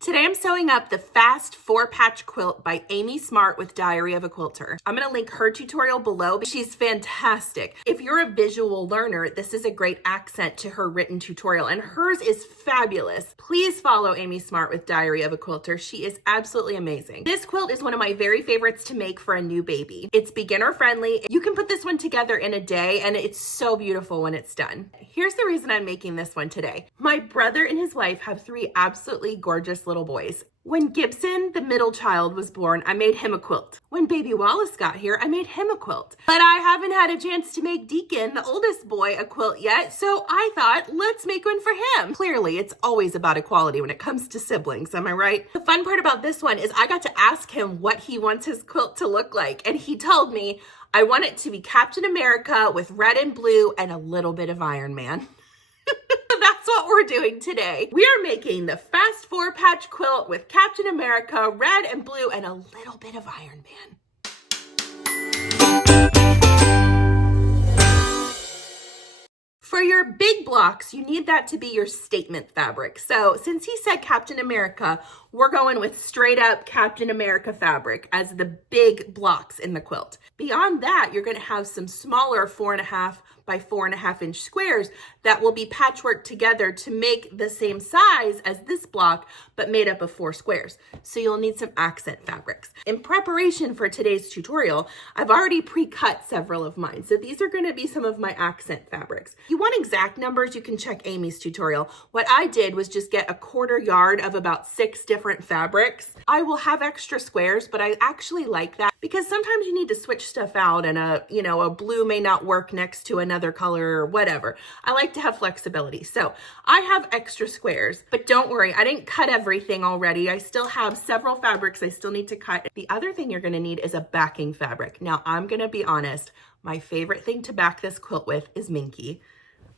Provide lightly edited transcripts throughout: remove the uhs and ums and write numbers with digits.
Today I'm sewing up the Fast 4-Patch Quilt by Amy Smart with Diary of a Quilter. I'm going to link her tutorial below. She's fantastic. If you're a visual learner, this is a great accent to her written tutorial, and hers is fabulous. Please follow Amy Smart with Diary of a Quilter. She is absolutely amazing. This quilt is one of my very favorites to make for a new baby. It's beginner friendly. You can put this one together in a day, and it's so beautiful when it's done. Here's the reason I'm making this one today. My brother and his wife have 3 absolutely gorgeous little boys. When Gibson, the middle child, was born, I made him a quilt. When baby Wallace got here, I made him a quilt. But I haven't had a chance to make Deacon, the oldest boy, a quilt yet, so I thought, let's make one for him. Clearly, it's always about equality when it comes to siblings, am I right? The fun part about this one is I got to ask him what he wants his quilt to look like, and he told me, I want it to be Captain America with red and blue and a little bit of Iron Man. That's what we're doing today. We are making the Fast 4-Patch Quilt with Captain America, red and blue, and a little bit of Iron Man. For your big blocks, you need that to be your statement fabric. So since he said Captain America, we're going with straight up Captain America fabric as the big blocks in the quilt. Beyond that, you're going to have some smaller 4.5 by 4.5 inch squares that will be patchwork together to make the same size as this block, but made up of 4 squares. So you'll need some accent fabrics. In preparation for today's tutorial, I've already pre-cut several of mine. So these are going to be some of my accent fabrics. If you want exact numbers, you can check Amy's tutorial. What I did was just get a 1/4 yard of about 6 different fabrics. I will have extra squares, but I actually like that because sometimes you need to switch stuff out and a blue may not work next to another color or whatever. I like to have flexibility. So I have extra squares, but don't worry, I didn't cut everything already. I still have several fabrics I still need to cut. The other thing you're going to need is a backing fabric. Now I'm going to be honest, my favorite thing to back this quilt with is minky.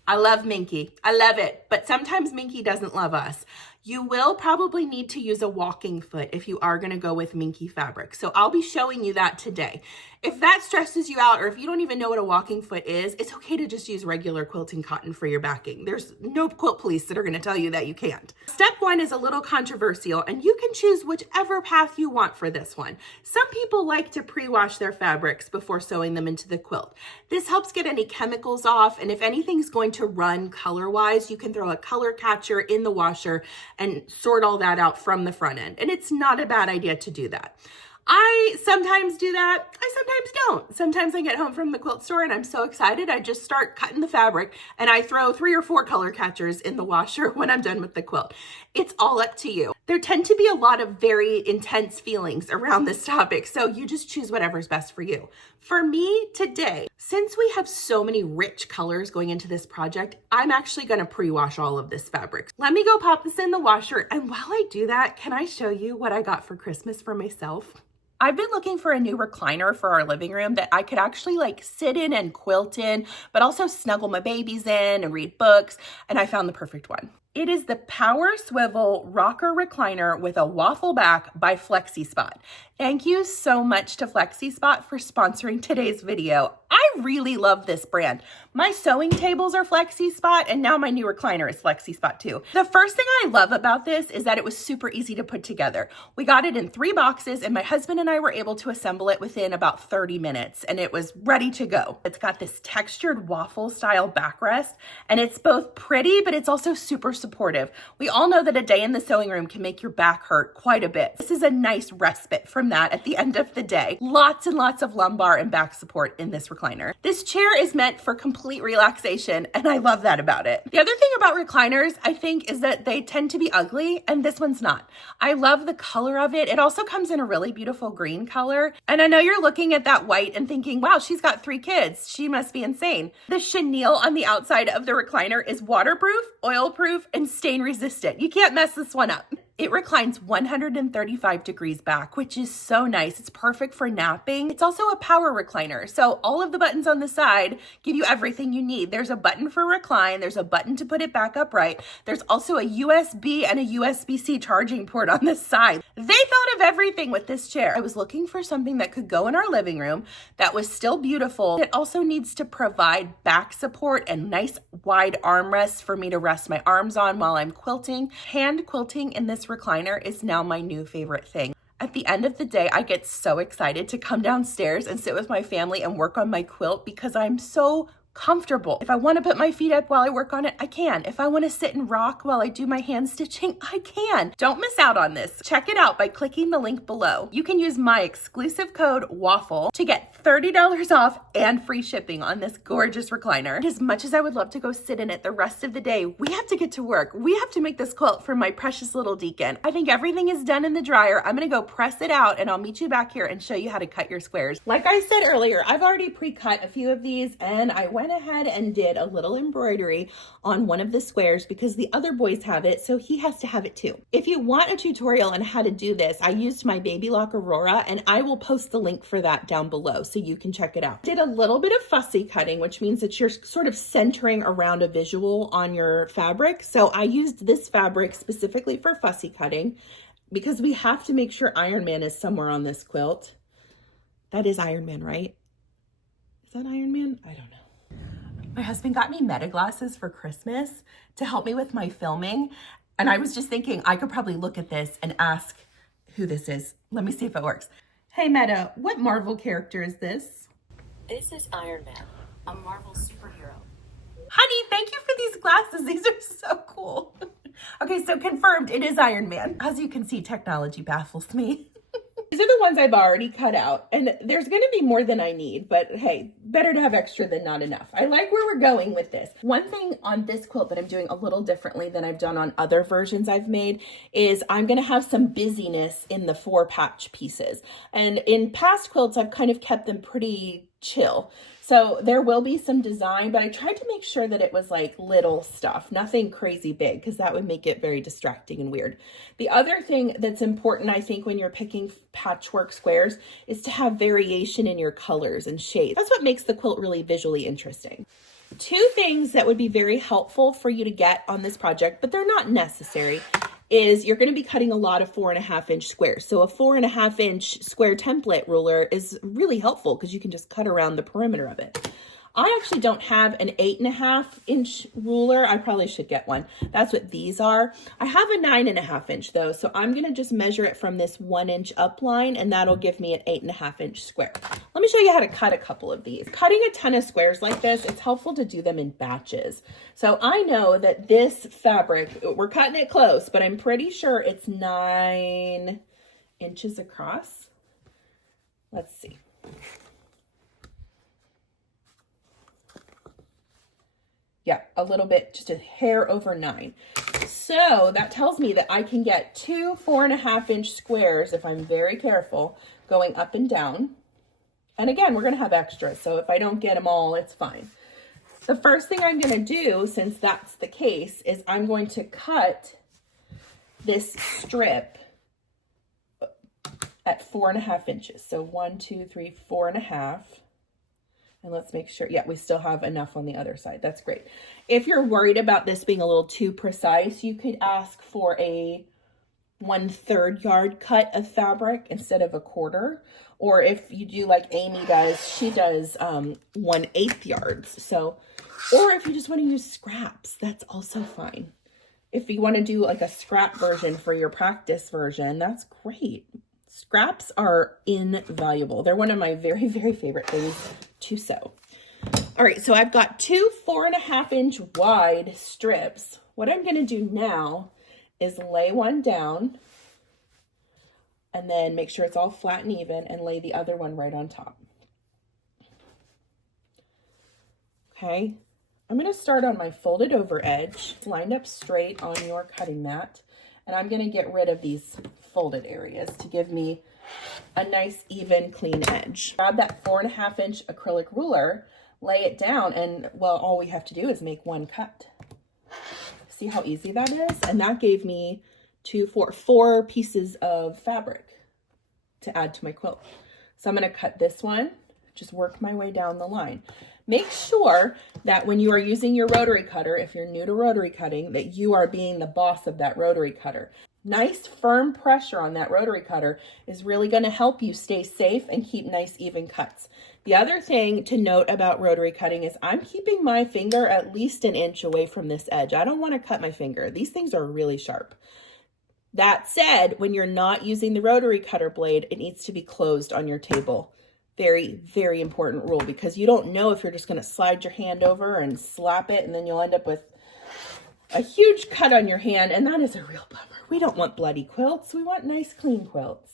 I love minky. I love it, but sometimes minky doesn't love us. You will probably need to use a walking foot if you are going to go with minky fabric. So I'll be showing you that today. If that stresses you out, or if you don't even know what a walking foot is, it's okay to just use regular quilting cotton for your backing. There's no quilt police that are going to tell you that you can't. Step 1 is a little controversial, and you can choose whichever path you want for this one. Some people like to pre-wash their fabrics before sewing them into the quilt. This helps get any chemicals off, and if anything's going to run color-wise, you can throw a color catcher in the washer and sort all that out from the front end. And it's not a bad idea to do that. I sometimes do that. I sometimes don't. Sometimes I get home from the quilt store and I'm so excited, I just start cutting the fabric and I throw 3 or 4 color catchers in the washer when I'm done with the quilt. It's all up to you. There tend to be a lot of very intense feelings around this topic, so you just choose whatever's best for you. For me today, since we have so many rich colors going into this project, I'm actually going to pre-wash all of this fabric. Let me go pop this in the washer, and while I do that, can I show you what I got for Christmas for myself? I've been looking for a new recliner for our living room that I could actually sit in and quilt in, but also snuggle my babies in and read books, and I found the perfect one. It is the Power Swivel Rocker Recliner with a waffle back by FlexiSpot. Thank you so much to FlexiSpot for sponsoring today's video. I really love this brand. My sewing tables are FlexiSpot, and now my new recliner is FlexiSpot too. The first thing I love about this is that it was super easy to put together. We got it in 3 boxes, and my husband and I were able to assemble it within about 30 minutes, and it was ready to go. It's got this textured waffle style backrest, and it's both pretty, but it's also super supportive. We all know that a day in the sewing room can make your back hurt quite a bit. This is a nice respite from that at the end of the day. Lots and lots of lumbar and back support in this recliner. This chair is meant for complete relaxation, and I love that about it. The other thing about recliners, I think, is that they tend to be ugly, and this one's not. I love the color of it. It also comes in a really beautiful green color, and I know you're looking at that white and thinking, wow, she's got 3 kids. She must be insane. The chenille on the outside of the recliner is waterproof, oil-proof, and stain resistant. You can't mess this one up. It reclines 135 degrees back, which is so nice. It's perfect for napping. It's also a power recliner, so all of the buttons on the side give you everything you need. There's a button for recline. There's a button to put it back upright. There's also a USB and a USB-C charging port on the side. They thought of everything with this chair. I was looking for something that could go in our living room that was still beautiful. It also needs to provide back support and nice wide armrests for me to rest my arms on while I'm quilting. Hand quilting in this gorgeous recliner is now my new favorite thing. At the end of the day, I get so excited to come downstairs and sit with my family and work on my quilt because I'm so comfortable. If I want to put my feet up while I work on it, I can. If I want to sit and rock while I do my hand stitching, I can. Don't miss out on this. Check it out by clicking the link below. You can use my exclusive code WAFFLE to get $30 off and free shipping on this gorgeous recliner. As much as I would love to go sit in it the rest of the day, we have to get to work. We have to make this quilt for my precious little Deacon. I think everything is done in the dryer. I'm gonna go press it out and I'll meet you back here and show you how to cut your squares. Like I said earlier, I've already pre-cut a few of these and I went ahead and did a little embroidery on one of the squares because the other boys have it, so he has to have it too. If you want a tutorial on how to do this, I used my Baby Lock Aurora and I will post the link for that down below so you can check it out. Did a little bit of fussy cutting, which means that you're sort of centering around a visual on your fabric. So I used this fabric specifically for fussy cutting because we have to make sure Iron Man is somewhere on this quilt. That is Iron Man, right? Is that Iron Man? I don't know. My husband got me Meta glasses for Christmas to help me with my filming. And I was just thinking I could probably look at this and ask who this is. Let me see if it works. Hey Meta, what Marvel character is this? This is Iron Man, a Marvel superhero. Honey, thank you for these glasses. These are so cool. Okay, so confirmed, it is Iron Man. As you can see, technology baffles me. These are the ones I've already cut out, and there's going to be more than I need, but hey, better to have extra than not enough. I like where we're going with this. One thing on this quilt that I'm doing a little differently than I've done on other versions I've made is I'm going to have some busyness in the 4 patch pieces. And in past quilts, I've kind of kept them pretty chill. So there will be some design, but I tried to make sure that it was like little stuff, nothing crazy big, because that would make it very distracting and weird. The other thing that's important, I think, when you're picking patchwork squares is to have variation in your colors and shades. That's what makes the quilt really visually interesting. 2 things that would be very helpful for you to get on this project, but they're not necessary, is you're going to be cutting a lot of 4.5-inch squares. So a 4.5-inch square template ruler is really helpful because you can just cut around the perimeter of it. I actually don't have an 8.5-inch ruler. I probably should get one. That's what these are. I have a 9.5-inch though, so I'm going to just measure it from this 1-inch up line, and that'll give me an 8.5-inch square. Let me show you how to cut a couple of these. Cutting a ton of squares like this, it's helpful to do them in batches. So I know that this fabric, we're cutting it close, but I'm pretty sure it's 9 inches across. Let's see. Yeah, a little bit, just a hair over 9. So that tells me that I can get 2 4.5-inch squares, if I'm very careful, going up and down. And again, we're going to have extras, so if I don't get them all, it's fine. The first thing I'm going to do, since that's the case, is I'm going to cut this strip at 4.5 inches. So 1, 2, 3, 4.5. And let's make sure, yeah, we still have enough on the other side. That's great. If you're worried about this being a little too precise, you could ask for a 1/3 yard cut of fabric instead of a 1/4. Or if you do like Amy does, she does 1/8 yards. So, or if you just want to use scraps, that's also fine. If you want to do like a scrap version for your practice version, that's great. Scraps are invaluable. They're one of my very, very favorite things to sew. All right, so I've got 2 4.5-inch wide strips. What I'm going to do now is lay one down and then make sure it's all flat and even and lay the other one right on top. Okay, I'm going to start on my folded over edge, lined up straight on your cutting mat, and I'm going to get rid of these folded areas to give me a nice, even, clean edge. Grab that 4.5-inch acrylic ruler, lay it down, and well, all we have to do is make one cut. See how easy that is? And that gave me 4 pieces of fabric to add to my quilt. So I'm going to cut this one, just work my way down the line. Make sure that when you are using your rotary cutter, if you're new to rotary cutting, that you are being the boss of that rotary cutter. Nice firm pressure on that rotary cutter is really going to help you stay safe and keep nice even cuts. The other thing to note about rotary cutting is I'm keeping my finger at least 1 inch away from this edge. I don't want to cut my finger. These things are really sharp. That said, when you're not using the rotary cutter blade, it needs to be closed on your table. Very, very important rule, because you don't know if you're just going to slide your hand over and slap it, and then you'll end up with a huge cut on your hand, and that is a real bummer. We don't want bloody quilts. We want nice, clean quilts.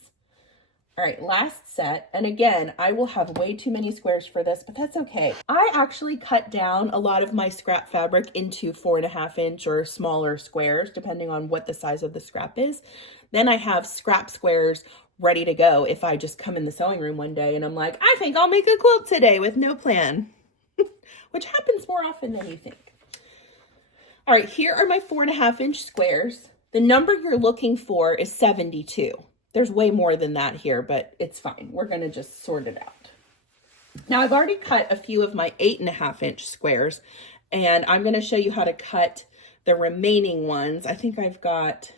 All right, last set. And again, I will have way too many squares for this, but that's okay. I actually cut down a lot of my scrap fabric into 4.5 inch or smaller squares, depending on what the size of the scrap is. Then I have scrap squares ready to go if I just come in the sewing room one day and I'm like, I think I'll make a quilt today with no plan, which happens more often than you think. All right, here are my 4.5 inch squares. The number you're looking for is 72. There's way more than that here, but it's fine. We're going to just sort it out. Now, I've already cut a few of my 8.5 inch squares, and I'm going to show you how to cut the remaining ones. I think I've got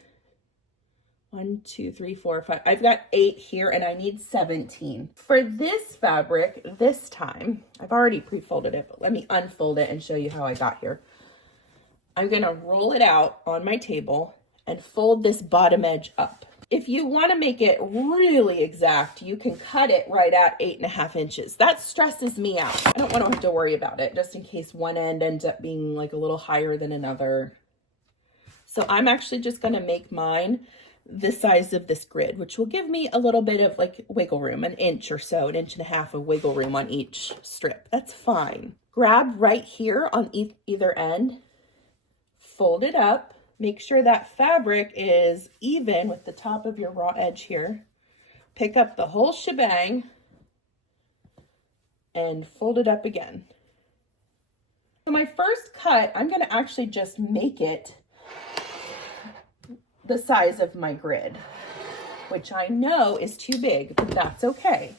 1, 2, 3, 4, 5. I've got 8 here, and I need 17. For this fabric, this time, I've already pre-folded it, but let me unfold it and show you how I got here. I'm going to roll it out on my table and fold this bottom edge up. If you want to make it really exact, you can cut it right at 8.5 inches. That stresses me out. I don't want to have to worry about it, just in case one end ends up being like a little higher than another. So I'm actually just going to make mine the size of this grid, which will give me a little bit of like wiggle room, an inch or so, 1.5 inches of wiggle room on each strip. That's fine. Grab right here on either end, fold it up. Make sure that fabric is even with the top of your raw edge here. Pick up the whole shebang and fold it up again. So my first cut, I'm going to actually just make it the size of my grid, which I know is too big, but that's okay.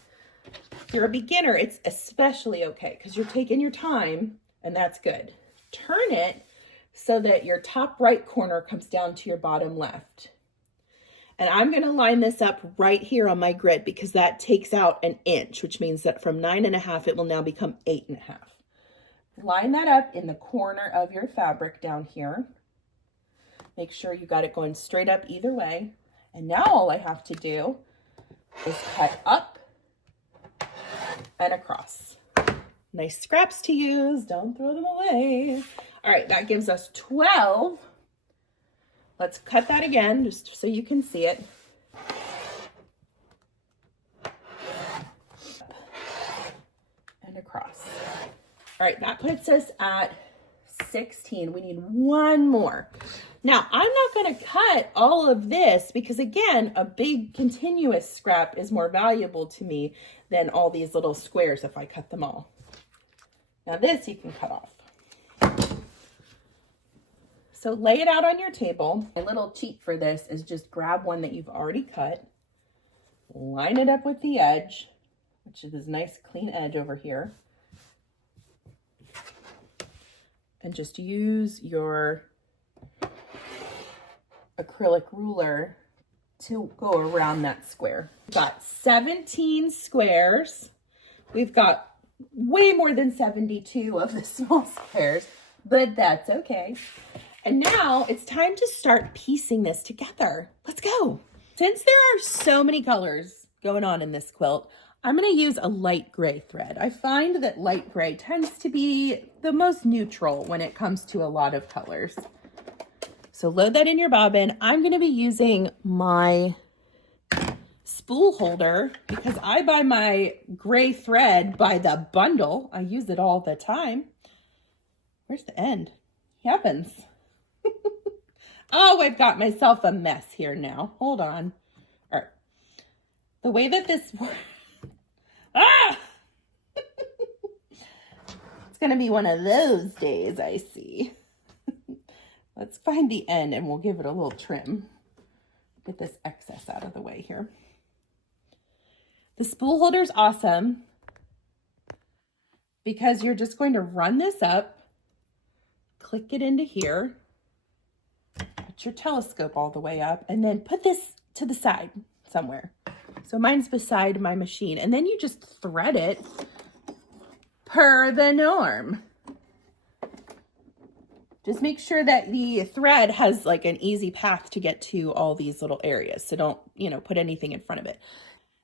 If you're a beginner, it's especially okay because you're taking your time, and that's good. Turn it so that your top right corner comes down to your bottom left. And I'm going to line this up right here on my grid because that takes out 1 inch, which means that from 9.5, it will now become 8.5. Line that up in the corner of your fabric down here. Make sure you got it going straight up either way. And now all I have to do is cut up and across. Nice scraps to use. Don't throw them away. All right, that gives us 12. Let's cut that again, just so you can see it. And across. All right, that puts us at 16. We need one more. Now, I'm not going to cut all of this because, again, a big continuous scrap is more valuable to me than all these little squares if I cut them all. Now, this you can cut off. So lay it out on your table. A little cheat for this is just grab one that you've already cut, line it up with the edge, which is this nice clean edge over here, and just use your acrylic ruler to go around that square. We've got 17 squares. We've got way more than 72 of the small squares, but that's okay. And now it's time to start piecing this together. Let's go. Since there are so many colors going on in this quilt, I'm going to use a light gray thread. I find that light gray tends to be the most neutral when it comes to a lot of colors. So load that in your bobbin. I'm going to be using my spool holder because I buy my gray thread by the bundle. I use it all the time. Where's the end? Heavens. Oh, I've got myself a mess here now. Hold on. All right. The way that this works. Ah! It's going to be one of those days, I see. Let's find the end and we'll give it a little trim. Get this excess out of the way here. The spool holder is awesome because you're just going to run this up, click it into here, put your telescope all the way up, and then put this to the side somewhere. So mine's beside my machine, and then you just thread it per the norm. Just make sure that the thread has like an easy path to get to all these little areas. So don't, put anything in front of it.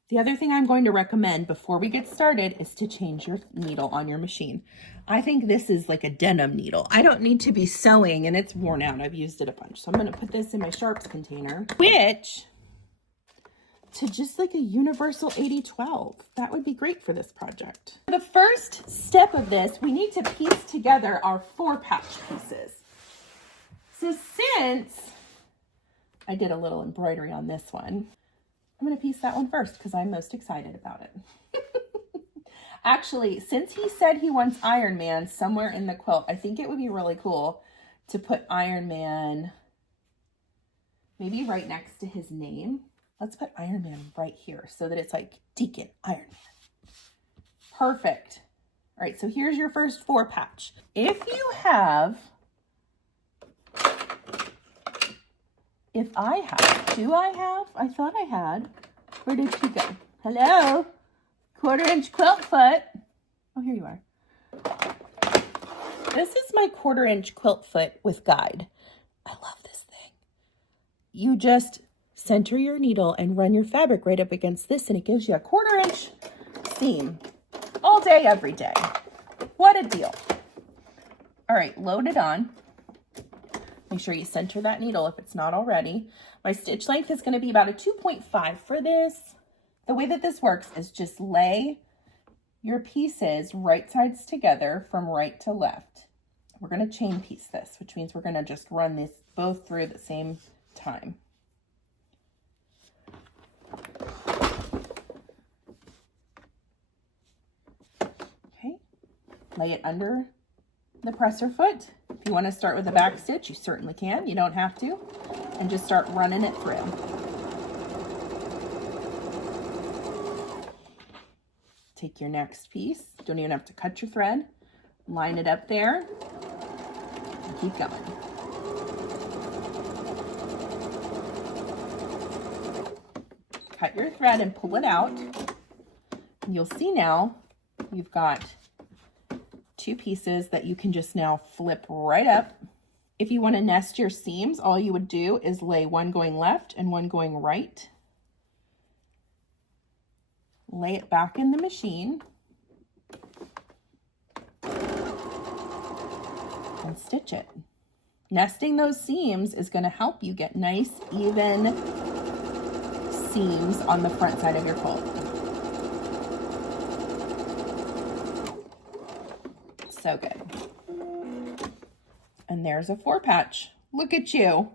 The other thing I'm going to recommend before we get started is to change your needle on your machine. I think this is like a denim needle. I don't need to be sewing and it's worn out. I've used it a bunch. So I'm going to put this in my sharps container, switch to just like a universal 80-12. That would be great for this project. For the first step of this, we need to piece together our 4-patch pieces. So since I did a little embroidery on this one, I'm going to piece that one first because I'm most excited about it. Actually, since he said he wants Iron Man somewhere in the quilt, I think it would be really cool to put Iron Man maybe right next to his name. Let's put Iron Man right here so that it's like Deacon Iron Man. Perfect. All right, so here's your first 4-patch. If I have, I thought I had. Where did she go? Hello? 1/4-inch quilt foot. Oh, here you are. This is my 1/4-inch quilt foot with guide. I love this thing. You just center your needle and run your fabric right up against this and it gives you a 1/4-inch seam all day, every day. What a deal. All right, load it on. Make sure you center that needle if it's not already. My stitch length is going to be about a 2.5 for this. The way that this works is just lay your pieces right sides together from right to left. We're going to chain piece this, which means we're going to just run this both through at the same time. Okay, lay it under the presser foot. If you want to start with a back stitch, you certainly can. You don't have to. And just start running it through. Take your next piece. Don't even have to cut your thread. Line it up there. And keep going. Cut your thread and pull it out. And you'll see now you've got 2 pieces that you can just now flip right up. If you want to nest your seams, all you would do is lay one going left and one going right. Lay it back in the machine and stitch it. Nesting those seams is going to help you get nice, even seams on the front side of your quilt. So good. And there's a 4-patch. Look at you.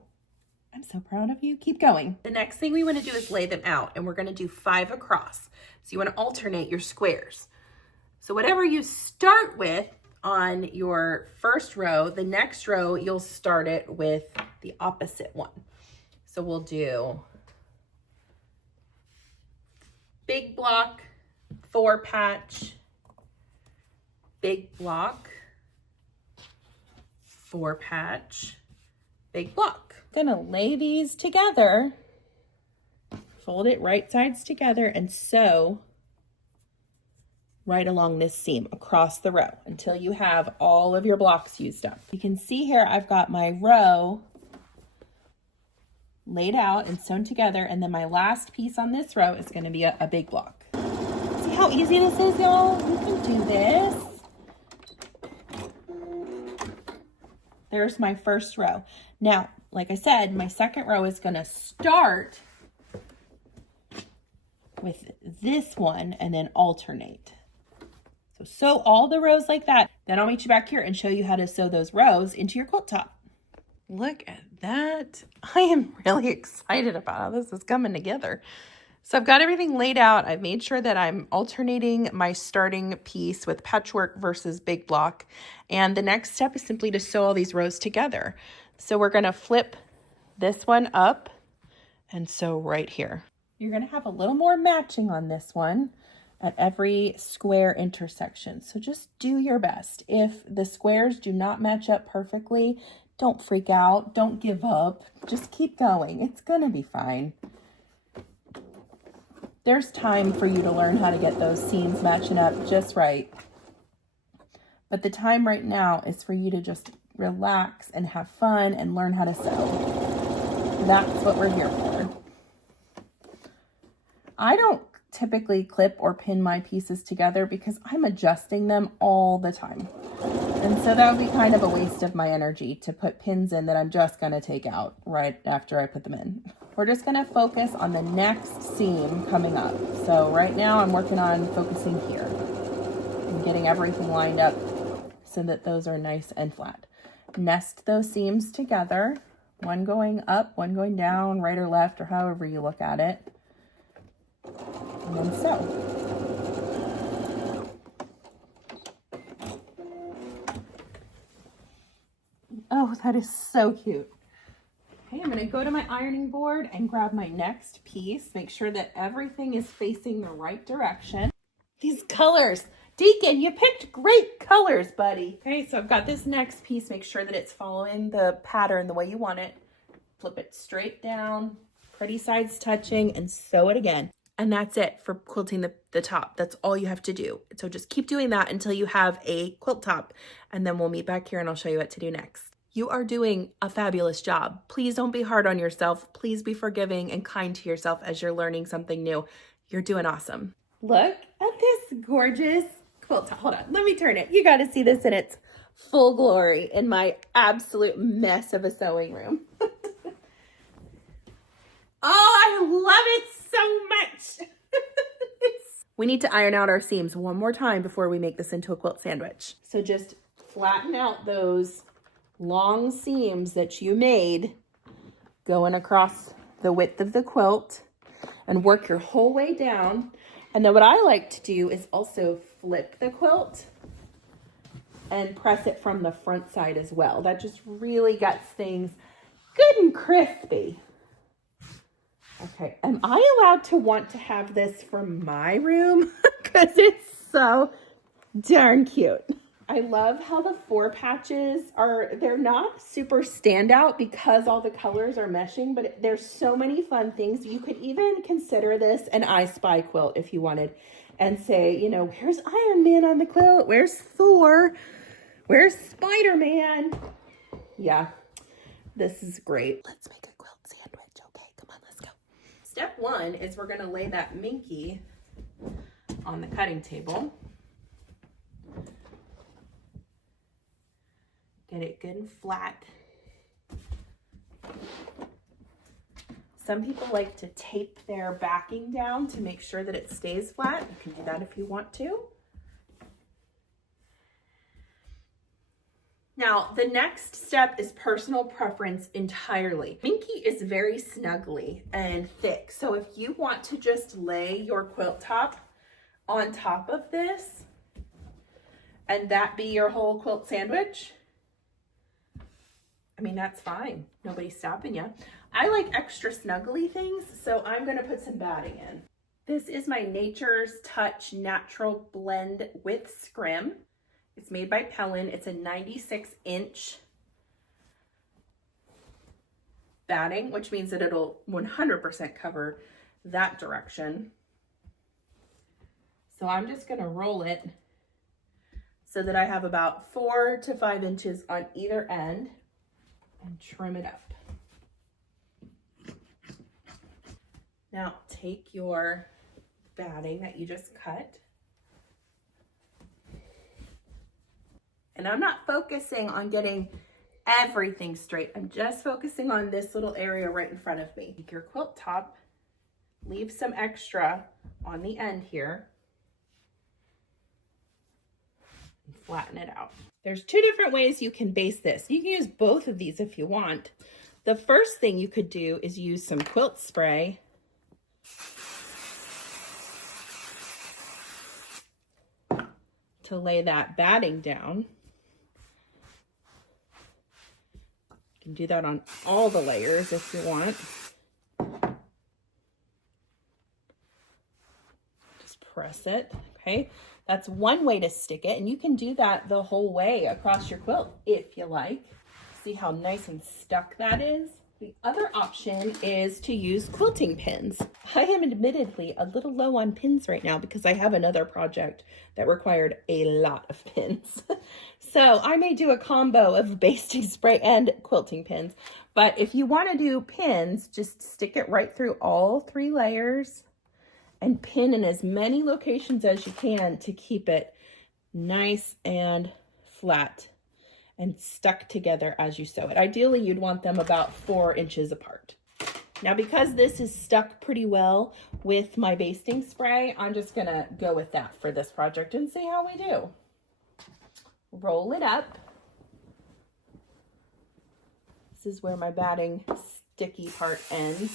I'm so proud of you. Keep going. The next thing we want to do is lay them out, and we're going to do 5 across. So you want to alternate your squares. So whatever you start with on your first row, the next row, you'll start it with the opposite one. So we'll do big block, 4-patch, big block, 4-patch, big block. Gonna lay these together, fold it right sides together, and sew right along this seam across the row until you have all of your blocks used up. You can see here I've got my row laid out and sewn together, and then my last piece on this row is going to be a big block. See how easy this is, y'all? You can do this. There's my first row. Now, like I said, my second row is going to start with this one and then alternate. So sew all the rows like that. Then I'll meet you back here and show you how to sew those rows into your quilt top. Look at that. I am really excited about how this is coming together. So I've got everything laid out. I've made sure that I'm alternating my starting piece with patchwork versus big block. And the next step is simply to sew all these rows together. So we're going to flip this one up and sew right here. You're going to have a little more matching on this one at every square intersection. So just do your best. If the squares do not match up perfectly, don't freak out. Don't give up. Just keep going. It's going to be fine. There's time for you to learn how to get those seams matching up just right. But the time right now is for you to just relax and have fun and learn how to sew. That's what we're here for. I don't typically clip or pin my pieces together because I'm adjusting them all the time. And so that would be kind of a waste of my energy to put pins in that I'm just going to take out right after I put them in. We're just going to focus on the next seam coming up. So right now I'm working on focusing here and getting everything lined up so that those are nice and flat. Nest those seams together, one going up, one going down, right or left, or however you look at it. And then sew. Oh, that is so cute. Okay, I'm gonna go to my ironing board and grab my next piece. Make sure that everything is facing the right direction. These colors. Deacon, you picked great colors, buddy. Okay, so I've got this next piece. Make sure that it's following the pattern the way you want it. Flip it straight down, pretty sides touching, and sew it again. And that's it for quilting the top. That's all you have to do. So just keep doing that until you have a quilt top. And then we'll meet back here and I'll show you what to do next. You are doing a fabulous job. Please don't be hard on yourself. Please be forgiving and kind to yourself as you're learning something new. You're doing awesome. Look at this gorgeous quilt top. Hold on, let me turn it. You got to see this in its full glory in my absolute mess of a sewing room. Oh, I love it so much. We need to iron out our seams one more time before we make this into a quilt sandwich. So just flatten out those long seams that you made going across the width of the quilt and work your whole way down. And then what I like to do is also flip the quilt and press it from the front side as well. That just really gets things good and crispy. Okay, am I allowed to want to have this for my room? Because it's so darn cute. I love how the 4 patches they're not super standout because all the colors are meshing, but there's so many fun things. You could even consider this an I Spy quilt if you wanted and say, you know, where's Iron Man on the quilt? Where's Thor? Where's Spider-Man? Yeah, this is great. Let's make a quilt sandwich. Okay, come on, let's go. Step 1 is we're gonna lay that minky on the cutting table. Get it good and flat. Some people like to tape their backing down to make sure that it stays flat. You can do that if you want to. Now, the next step is personal preference entirely. Minky is very snuggly and thick. So if you want to just lay your quilt top on top of this and that be your whole quilt sandwich, I mean, that's fine. Nobody's stopping you. I like extra snuggly things, so I'm gonna put some batting in. This is my Nature's Touch Natural Blend with Scrim. It's made by Pellin. It's a 96-inch batting, which means that it'll 100% cover that direction. So I'm just gonna roll it so that I have about 4 to 5 inches on either end and trim it up. Now take your batting that you just cut. And I'm not focusing on getting everything straight. I'm just focusing on this little area right in front of me. Take your quilt top, leave some extra on the end here, and flatten it out. There's 2 different ways you can baste this. You can use both of these if you want. The first thing you could do is use some quilt spray to lay that batting down. You can do that on all the layers if you want. Just press it, okay? That's one way to stick it, and you can do that the whole way across your quilt if you like. See how nice and stuck that is? The other option is to use quilting pins. I am admittedly a little low on pins right now because I have another project that required a lot of pins. So I may do a combo of basting spray and quilting pins. But if you want to do pins, just stick it right through all 3 layers and pin in as many locations as you can to keep it nice and flat and stuck together as you sew it. Ideally, you'd want them about 4 inches apart. Now, because this is stuck pretty well with my basting spray, I'm just gonna go with that for this project and see how we do. Roll it up. This is where my batting sticky part ends.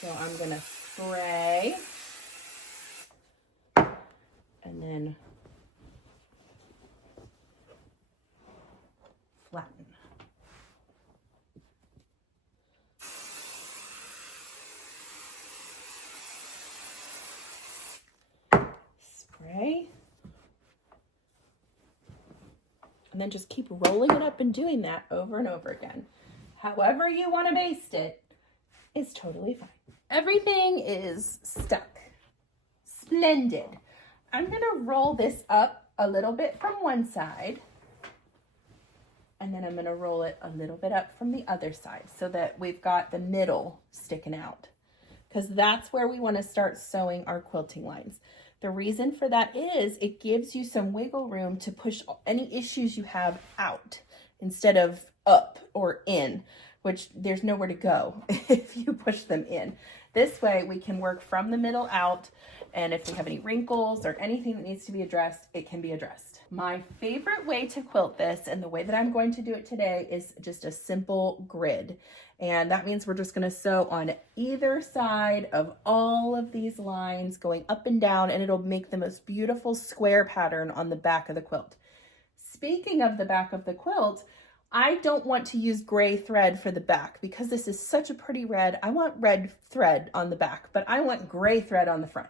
So I'm gonna spray and then flatten. Spray. And then just keep rolling it up and doing that over and over again. However you want to baste it is totally fine. Everything is stuck. Splendid. I'm going to roll this up a little bit from one side. And then I'm going to roll it a little bit up from the other side so that we've got the middle sticking out. Because that's where we want to start sewing our quilting lines. The reason for that is it gives you some wiggle room to push any issues you have out instead of up or in, which there's nowhere to go if you push them in. This way we can work from the middle out, and if we have any wrinkles or anything that needs to be addressed, it can be addressed. My favorite way to quilt this, and the way that I'm going to do it today, is just a simple grid. And that means we're just going to sew on either side of all of these lines going up and down, and it'll make the most beautiful square pattern on the back of the quilt. Speaking of the back of the quilt, I don't want to use gray thread for the back because this is such a pretty red. I want red thread on the back, but I want gray thread on the front.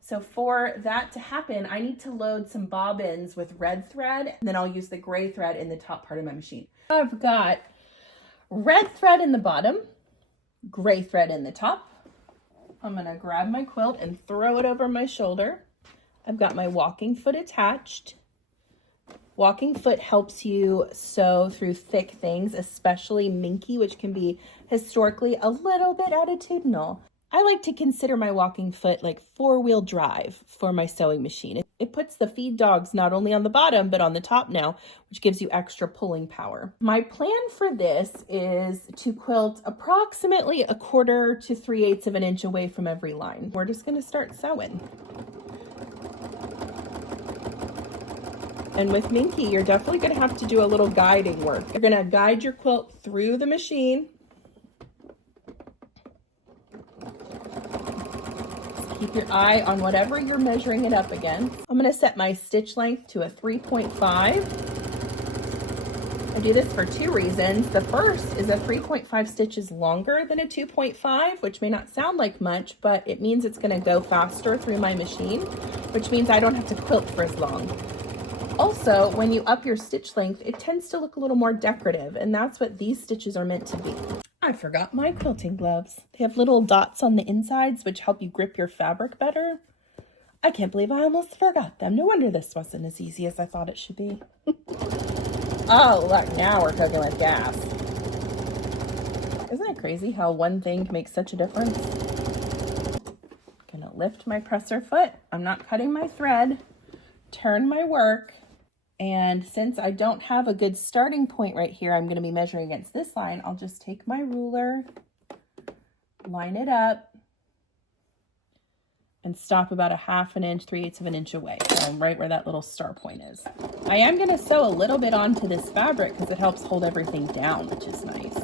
So for that to happen, I need to load some bobbins with red thread, and then I'll use the gray thread in the top part of my machine. I've got red thread in the bottom, gray thread in the top. I'm gonna grab my quilt and throw it over my shoulder. I've got my walking foot attached. Walking foot helps you sew through thick things, especially minky, which can be historically a little bit attitudinal. I like to consider my walking foot like 4-wheel drive for my sewing machine. It puts the feed dogs not only on the bottom, but on the top now, which gives you extra pulling power. My plan for this is to quilt approximately 1/4 to 3/8 of an inch away from every line. We're just gonna start sewing. And with minky, you're definitely gonna have to do a little guiding work. You're gonna guide your quilt through the machine. Keep your eye on whatever you're measuring it up against. I'm going to set my stitch length to a 3.5. I do this for 2 reasons. The first is a 3.5 stitches longer than a 2.5, which may not sound like much, but it means it's going to go faster through my machine, which means I don't have to quilt for as long. Also, when you up your stitch length, it tends to look a little more decorative, and that's what these stitches are meant to be. I forgot my quilting gloves. They have little dots on the insides which help you grip your fabric better. I can't believe I almost forgot them. No wonder this wasn't as easy as I thought it should be. Oh, look, now we're cooking with gas. Isn't it crazy how one thing can make such a difference? Gonna lift my presser foot. I'm not cutting my thread. Turn my work. And since I don't have a good starting point right here, I'm going to be measuring against this line. I'll just take my ruler, line it up, and stop about 1/2 inch, 3/8 of an inch away. So I'm right where that little star point is. I am going to sew a little bit onto this fabric because it helps hold everything down, which is nice.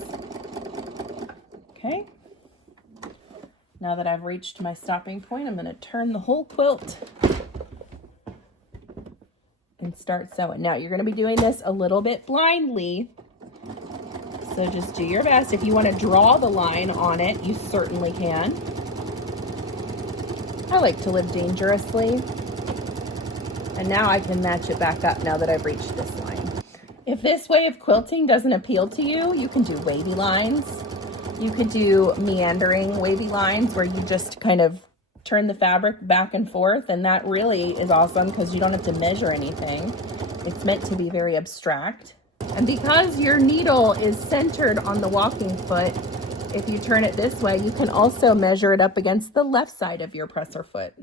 Okay. Now that I've reached my stopping point, I'm going to turn the whole quilt and start sewing. Now you're going to be doing this a little bit blindly, so just do your best. If you want to draw the line on it, you certainly can. I like to live dangerously. And now I can match it back up now that I've reached this line. If this way of quilting doesn't appeal to you, you can do wavy lines. You could do meandering wavy lines where you just kind of turn the fabric back and forth, and that really is awesome because you don't have to measure anything. It's meant to be very abstract. And because your needle is centered on the walking foot, if you turn it this way, you can also measure it up against the left side of your presser foot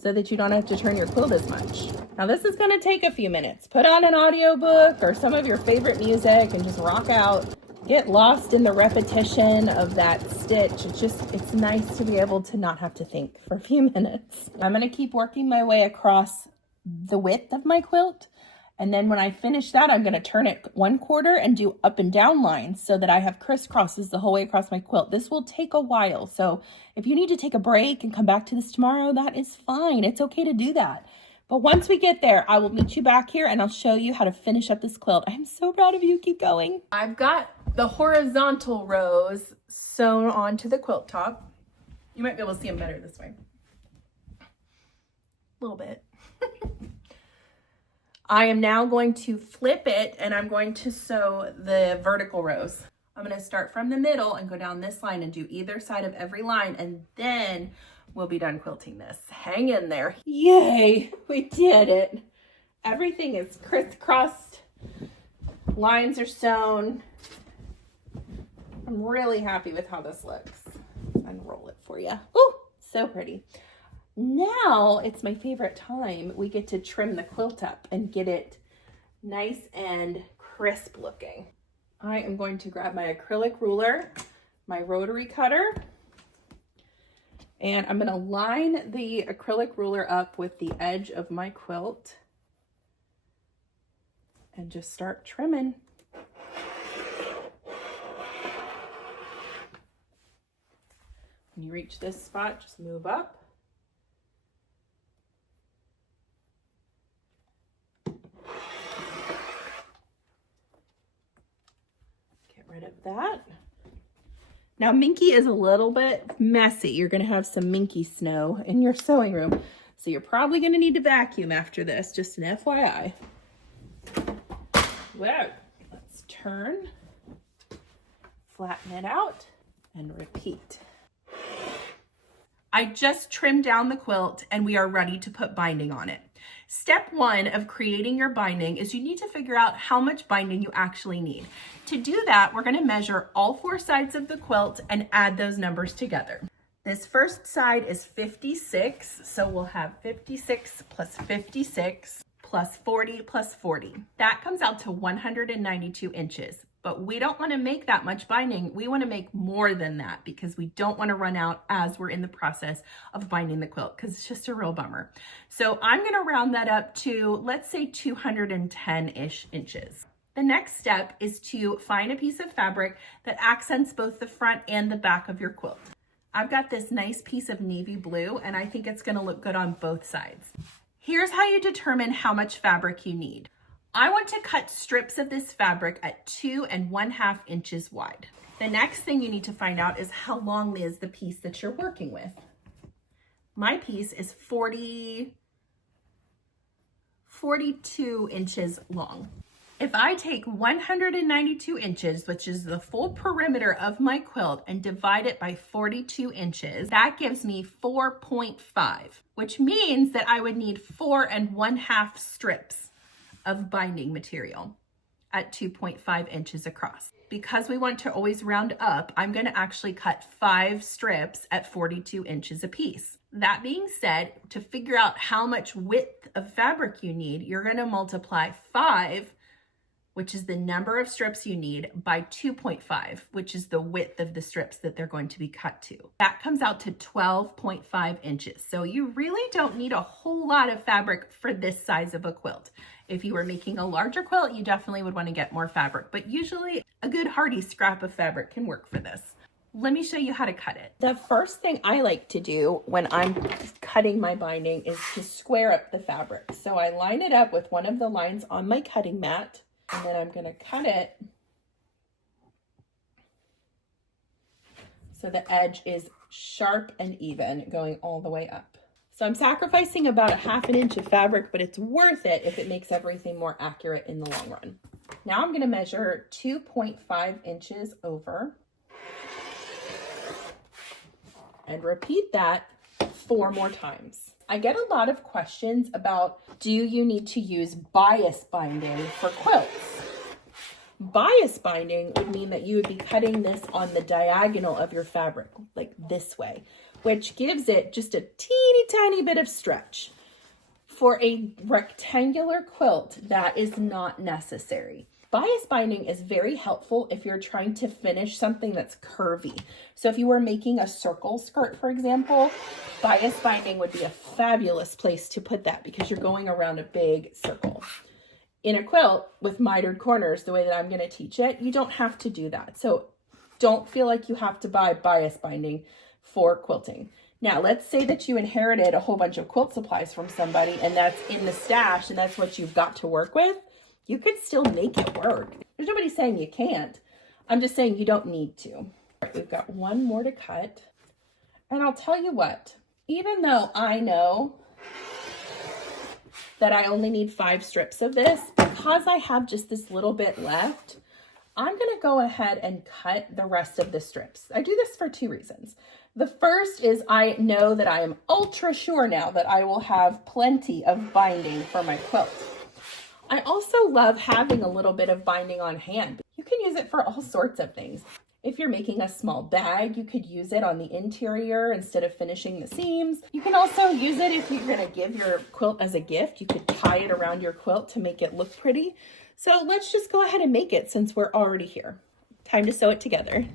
so that you don't have to turn your quilt as much. Now this is gonna take a few minutes. Put on an audiobook or some of your favorite music and just rock out. Get lost in the repetition of that stitch. It's nice to be able to not have to think for a few minutes. I'm gonna keep working my way across the width of my quilt. And then when I finish that, I'm gonna turn it 1/4 and do up and down lines so that I have crisscrosses the whole way across my quilt. This will take a while. So if you need to take a break and come back to this tomorrow, that is fine. It's okay to do that. But once we get there, I will meet you back here and I'll show you how to finish up this quilt. I'm so proud of you. Keep going. I've got the horizontal rows sewn onto the quilt top. You might be able to see them better this way. A little bit. I am now going to flip it and I'm going to sew the vertical rows. I'm going to start from the middle and go down this line and do either side of every line, and then we'll be done quilting this. Hang in there. Yay, we did it. Everything is crisscrossed. Lines are sewn. I'm really happy with how this looks. Let's unroll it for you. Oh, so pretty. Now it's my favorite time. We get to trim the quilt up and get it nice and crisp looking. I am going to grab my acrylic ruler, my rotary cutter, and I'm going to line the acrylic ruler up with the edge of my quilt and just start trimming. When you reach this spot, just move up. Get rid of that. Now, minky is a little bit messy. You're going to have some minky snow in your sewing room. So you're probably going to need to vacuum after this, just an FYI. Well, let's turn, flatten it out, and repeat. I just trimmed down the quilt and we are ready to put binding on it. Step 1 of creating your binding is you need to figure out how much binding you actually need. To do that, we're going to measure all 4 sides of the quilt and add those numbers together. This first side is 56, so we'll have 56 plus 56 plus 40 plus 40. That comes out to 192 inches. But we don't want to make that much binding. We want to make more than that because we don't want to run out as we're in the process of binding the quilt, because it's just a real bummer. So I'm going to round that up to, let's say, 210-ish inches. The next step is to find a piece of fabric that accents both the front and the back of your quilt. I've got this nice piece of navy blue and I think it's going to look good on both sides. Here's how you determine how much fabric you need. I want to cut strips of this fabric at 2 1/2 inches wide. The next thing you need to find out is how long is the piece that you're working with. My piece is 42 inches long. If I take 192 inches, which is the full perimeter of my quilt, and divide it by 42 inches, that gives me 4.5, which means that I would need 4 1/2 strips of binding material at 2.5 inches across. Because we want to always round up, I'm going to actually cut 5 strips at 42 inches apiece. That being said, to figure out how much width of fabric you need, you're going to multiply 5, which is the number of strips you need, by 2.5, which is the width of the strips that they're going to be cut to. That comes out to 12.5 inches. So you really don't need a whole lot of fabric for this size of a quilt. If you were making a larger quilt, you definitely would want to get more fabric, but usually a good hardy scrap of fabric can work for this. Let me show you how to cut it. The first thing I like to do when I'm cutting my binding is to square up the fabric. So I line it up with one of the lines on my cutting mat, and then I'm going to cut it so the edge is sharp and even going all the way up. So I'm sacrificing about 1/2 inch of fabric, but it's worth it if it makes everything more accurate in the long run. Now I'm going to measure 2.5 inches over. and repeat that 4 more times. I get a lot of questions about, do you need to use bias binding for quilts? Bias binding would mean that you would be cutting this on the diagonal of your fabric, like this way, which gives it just a teeny tiny bit of stretch. For a rectangular quilt, that is not necessary. Bias binding is very helpful if you're trying to finish something that's curvy. So if you were making a circle skirt, for example, bias binding would be a fabulous place to put that because you're going around a big circle. In a quilt with mitered corners, the way that I'm going to teach it, you don't have to do that. So don't feel like you have to buy bias binding for quilting. Now, let's say that you inherited a whole bunch of quilt supplies from somebody and that's in the stash and that's what you've got to work with. You could still make it work. There's nobody saying you can't. I'm just saying you don't need to. We've got 1 more to cut. And I'll tell you what, even though I know that I only need 5 strips of this, because I have just this little bit left, I'm gonna go ahead and cut the rest of the strips. I do this for 2 reasons. The first is I know that I am ultra sure now that I will have plenty of binding for my quilt. I also love having a little bit of binding on hand. You can use it for all sorts of things. If you're making a small bag, you could use it on the interior instead of finishing the seams. You can also use it if you're gonna give your quilt as a gift. You could tie it around your quilt to make it look pretty. So let's just go ahead and make it since we're already here. Time to sew it together.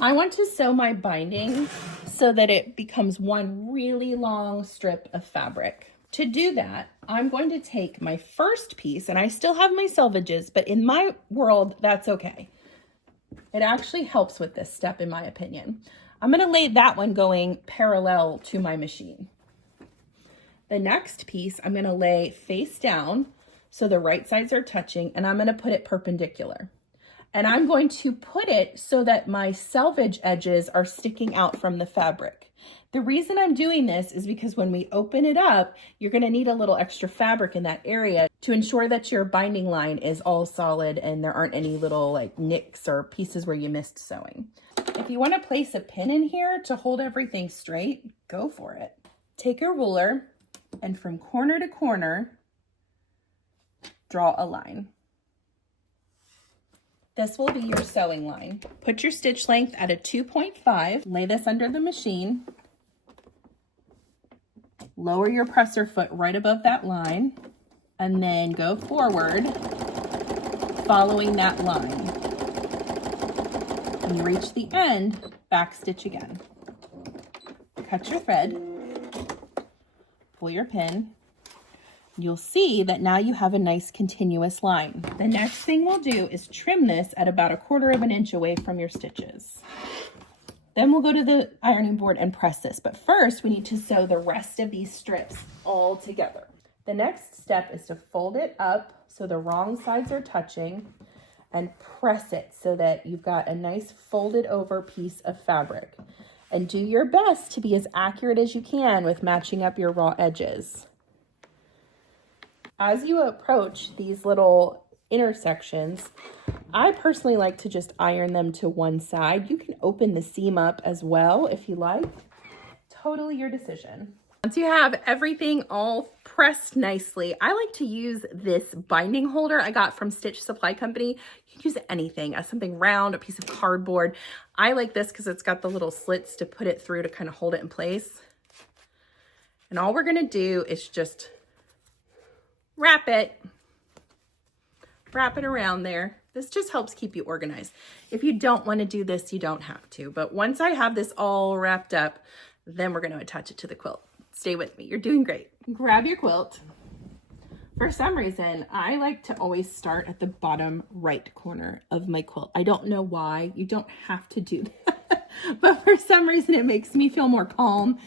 I want to sew my binding so that it becomes one really long strip of fabric. To do that, I'm going to take my first piece, and I still have my selvages, but in my world, that's okay. It actually helps with this step, in my opinion. I'm going to lay that one going parallel to my machine. The next piece, I'm going to lay face down so the right sides are touching, and I'm going to put it perpendicular. And I'm going to put it so that my selvage edges are sticking out from the fabric. The reason I'm doing this is because when we open it up, you're going to need a little extra fabric in that area to ensure that your binding line is all solid and there aren't any little like nicks or pieces where you missed sewing. If you want to place a pin in here to hold everything straight, go for it. Take a ruler and from corner to corner, draw a line. This will be your sewing line. Put your stitch length at a 2.5, lay this under the machine. Lower your presser foot right above that line, and then go forward, following that line. When you reach the end, back stitch again. Cut your thread, pull your pin. You'll see that now you have a nice continuous line. The next thing we'll do is trim this at about 1/4 inch away from your stitches. Then we'll go to the ironing board and press this. But first we need to sew the rest of these strips all together. The next step is to fold it up so the wrong sides are touching and press it so that you've got a nice folded over piece of fabric. And do your best to be as accurate as you can with matching up your raw edges. As you approach these little intersections, I personally like to just iron them to one side. You can open the seam up as well if you like. Totally your decision. Once you have everything all pressed nicely, I like to use this binding holder I got from Stitch Supply Company. You can use anything, something round, a piece of cardboard. I like this because it's got the little slits to put it through to kind of hold it in place. And all we're gonna do is just wrap it around there. This just helps keep you organized. If you don't want to do this, you don't have to. But once I have this all wrapped up, then we're going to attach it to the quilt. Stay with me. You're doing great. Grab your quilt. For some reason, I like to always start at the bottom right corner of my quilt. I don't know why. You don't have to do that. But for some reason, it makes me feel more calm.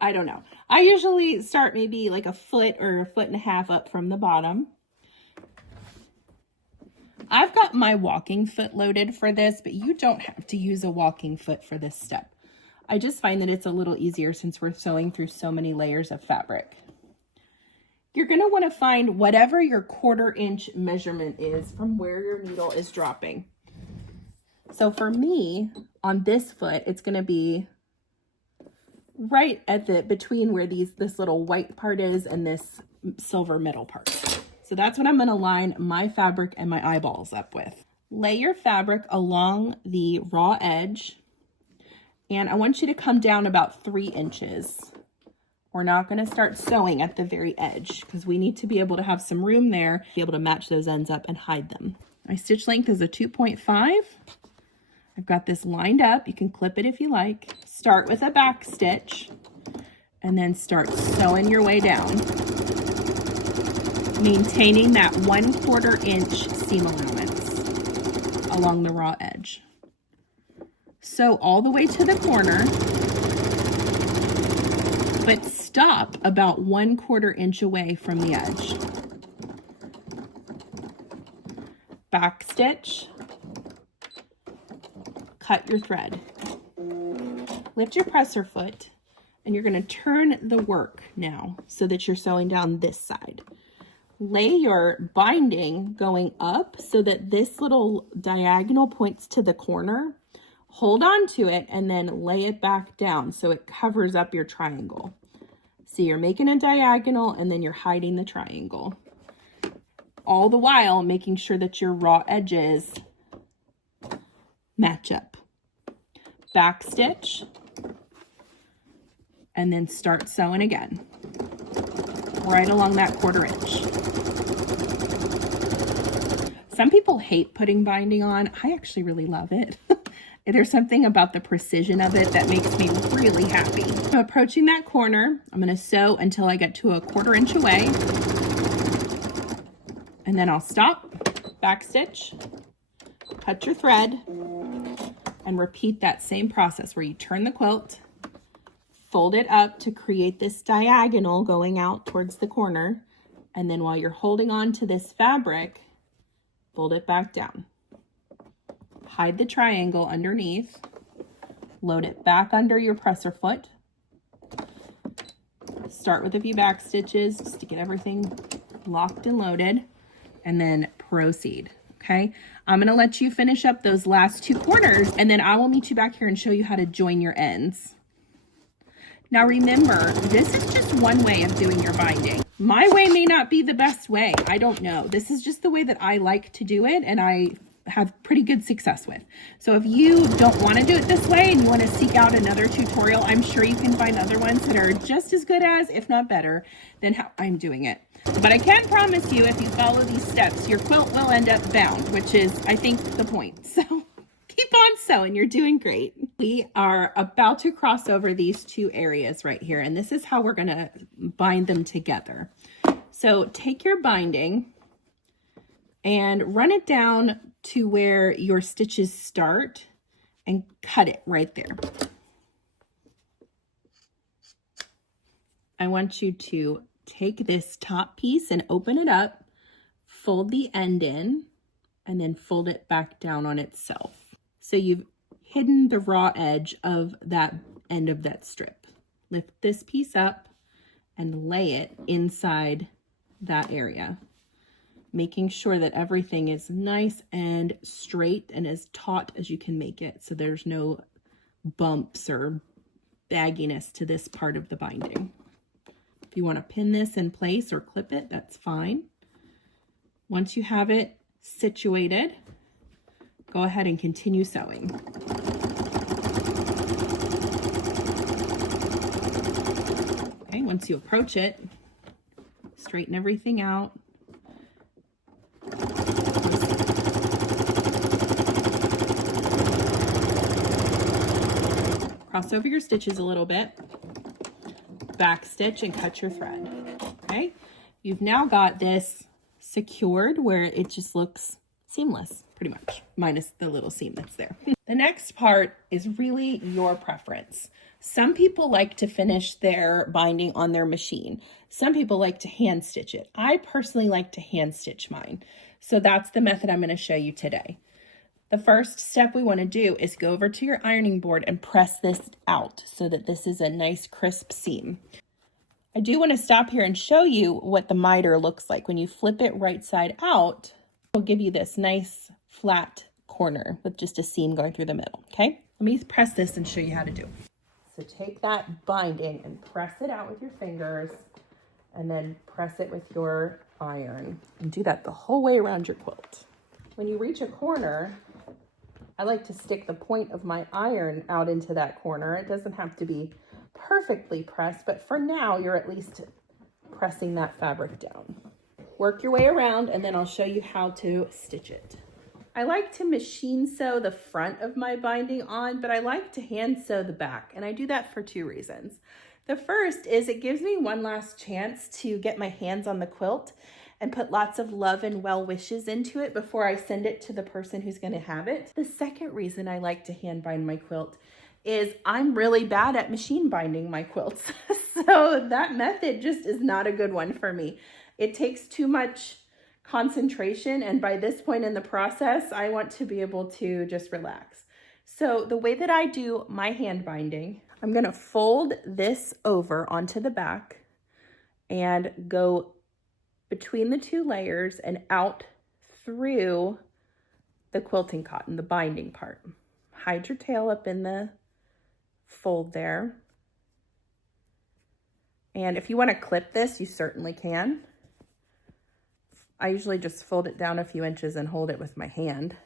I don't know. I usually start maybe like 1 foot or 1.5 feet up from the bottom. I've got my walking foot loaded for this, but you don't have to use a walking foot for this step. I just find that it's a little easier since we're sewing through so many layers of fabric. You're going to want to find whatever your 1/4 inch measurement is from where your needle is dropping. So for me, on this foot, it's going to be right at the between where this little white part is and this silver middle part. So that's what I'm going to line my fabric and my eyeballs up with. Lay your fabric along the raw edge, and I want you to come down about 3 inches. We're not going to start sewing at the very edge because we need to be able to have some room there, be able to match those ends up and hide them. My stitch length is a 2.5. I've got this lined up. You can clip it if you like. Start with a back stitch and then start sewing your way down, maintaining that 1/4 inch seam allowance along the raw edge. Sew all the way to the corner, but stop about 1/4 inch away from the edge. Back stitch, cut your thread. Lift your presser foot, and you're going to turn the work now so that you're sewing down this side. Lay your binding going up so that this little diagonal points to the corner. Hold on to it and then lay it back down so it covers up your triangle. So you're making a diagonal and then you're hiding the triangle. All the while making sure that your raw edges match up. Back stitch and then start sewing again right along that 1/4 inch. Some people hate putting binding on. I actually really love it. There's something about the precision of it that makes me really happy. So approaching that corner, I'm going to sew until I get to a 1/4 inch away. And then I'll stop, back stitch, cut your thread, and repeat that same process where you turn the quilt, fold it up to create this diagonal going out towards the corner. And then while you're holding on to this fabric, fold it back down. Hide the triangle underneath, load it back under your presser foot. Start with a few back stitches just to get everything locked and loaded, and then proceed. Okay, I'm going to let you finish up those last 2 corners, and then I will meet you back here and show you how to join your ends. Now remember, this is just one way of doing your binding. My way may not be the best way. I don't know. This is just the way that I like to do it and I have pretty good success with. So if you don't want to do it this way and you want to seek out another tutorial, I'm sure you can find other ones that are just as good as, if not better, than how I'm doing it. But I can promise you, if you follow these steps, your quilt will end up bound, which is, I think, the point. So keep on sewing. You're doing great. We are about to cross over these 2 areas right here, and this is how we're going to bind them together. So take your binding and run it down to where your stitches start and cut it right there. I want you to take this top piece and open it up, fold the end in, and then fold it back down on itself. So you've hidden the raw edge of that end of that strip. Lift this piece up and lay it inside that area, making sure that everything is nice and straight and as taut as you can make it, so there's no bumps or bagginess to this part of the binding. If you want to pin this in place or clip it, that's fine. Once you have it situated, go ahead and continue sewing. Okay, once you approach it, straighten everything out. Cross over your stitches a little bit, back stitch and cut your thread. Okay, you've now got this secured where it just looks seamless, pretty much, minus the little seam that's there. The next part is really your preference. Some people like to finish their binding on their machine. Some people like to hand stitch it. I personally like to hand stitch mine. So that's the method I'm going to show you today. The first step we want to do is go over to your ironing board and press this out so that this is a nice crisp seam. I do want to stop here and show you what the miter looks like. When you flip it right side out, it'll give you this nice flat corner with just a seam going through the middle. Okay, let me press this and show you how to do it. So take that binding and press it out with your fingers and then press it with your iron. And do that the whole way around your quilt. When you reach a corner, I like to stick the point of my iron out into that corner. It doesn't have to be perfectly pressed, but for now, you're at least pressing that fabric down. Work your way around and then I'll show you how to stitch it. I like to machine sew the front of my binding on, but I like to hand sew the back, and I do that for 2 reasons. The first is it gives me one last chance to get my hands on the quilt and put lots of love and well wishes into it before I send it to the person who's going to have it. The second reason I like to hand bind my quilt is I'm really bad at machine binding my quilts. So that method just is not a good one for me. It takes too much concentration, and by this point in the process, I want to be able to just relax. So the way that I do my hand binding, I'm going to fold this over onto the back and go between the 2 layers and out through the quilting cotton, the binding part. Hide your tail up in the fold there. And if you want to clip this, you certainly can. I usually just fold it down a few inches and hold it with my hand.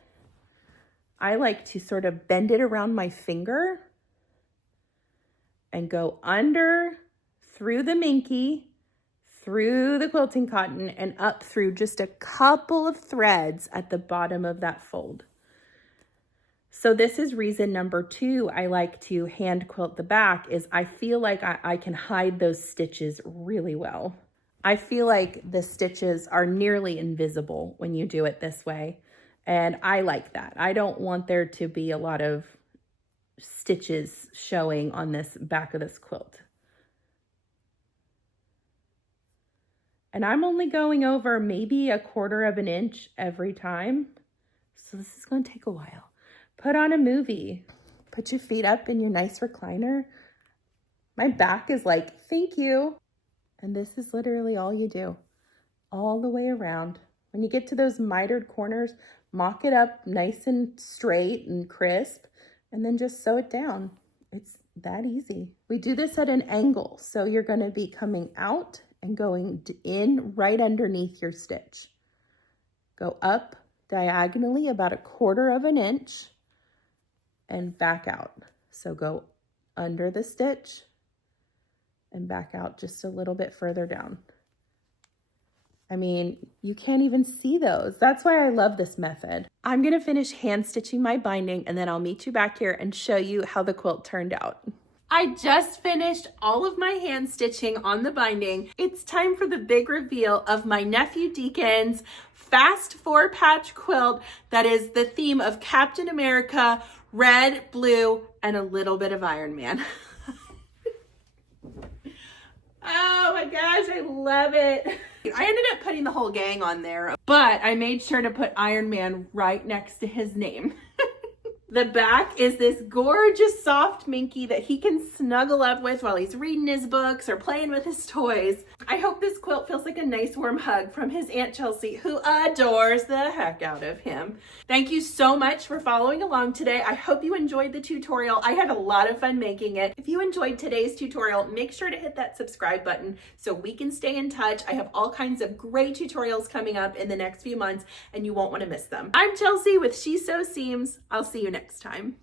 I like to sort of bend it around my finger and go under, through the minky, through the quilting cotton, and up through just a couple of threads at the bottom of that fold. So this is reason number 2 I like to hand quilt the back, is I feel like I can hide those stitches really well. I feel like the stitches are nearly invisible when you do it this way, and I like that. I don't want there to be a lot of stitches showing on this back of this quilt. And I'm only going over maybe 1/4 of an inch every time, so this is going to take a while. Put on a movie. Put your feet up in your nice recliner. My back is like, thank you. And this is literally all you do, all the way around. When you get to those mitered corners, mock it up nice and straight and crisp, and then just sew it down. It's that easy. We do this at an angle, so you're going to be coming out and going in right underneath your stitch. Go up diagonally about 1/4 of an inch and back out. So go under the stitch and back out just a little bit further down. I mean, you can't even see those. That's why I love this method. I'm going to finish hand stitching my binding, and then I'll meet you back here and show you how the quilt turned out. I just finished all of my hand stitching on the binding. It's time for the big reveal of my nephew Deacon's fast 4-patch quilt that is the theme of Captain America, red, blue, and a little bit of Iron Man. Oh my gosh, I love it. I ended up putting the whole gang on there, but I made sure to put Iron Man right next to his name. The back is this gorgeous soft minky that he can snuggle up with while he's reading his books or playing with his toys. I hope this quilt feels like a nice warm hug from his Aunt Chelsea, who adores the heck out of him. Thank you so much for following along today. I hope you enjoyed the tutorial. I had a lot of fun making it. If you enjoyed today's tutorial, make sure to hit that subscribe button so we can stay in touch. I have all kinds of great tutorials coming up in the next few months, and you won't want to miss them. I'm Chelsea with She Sews Seams. I'll see you next time.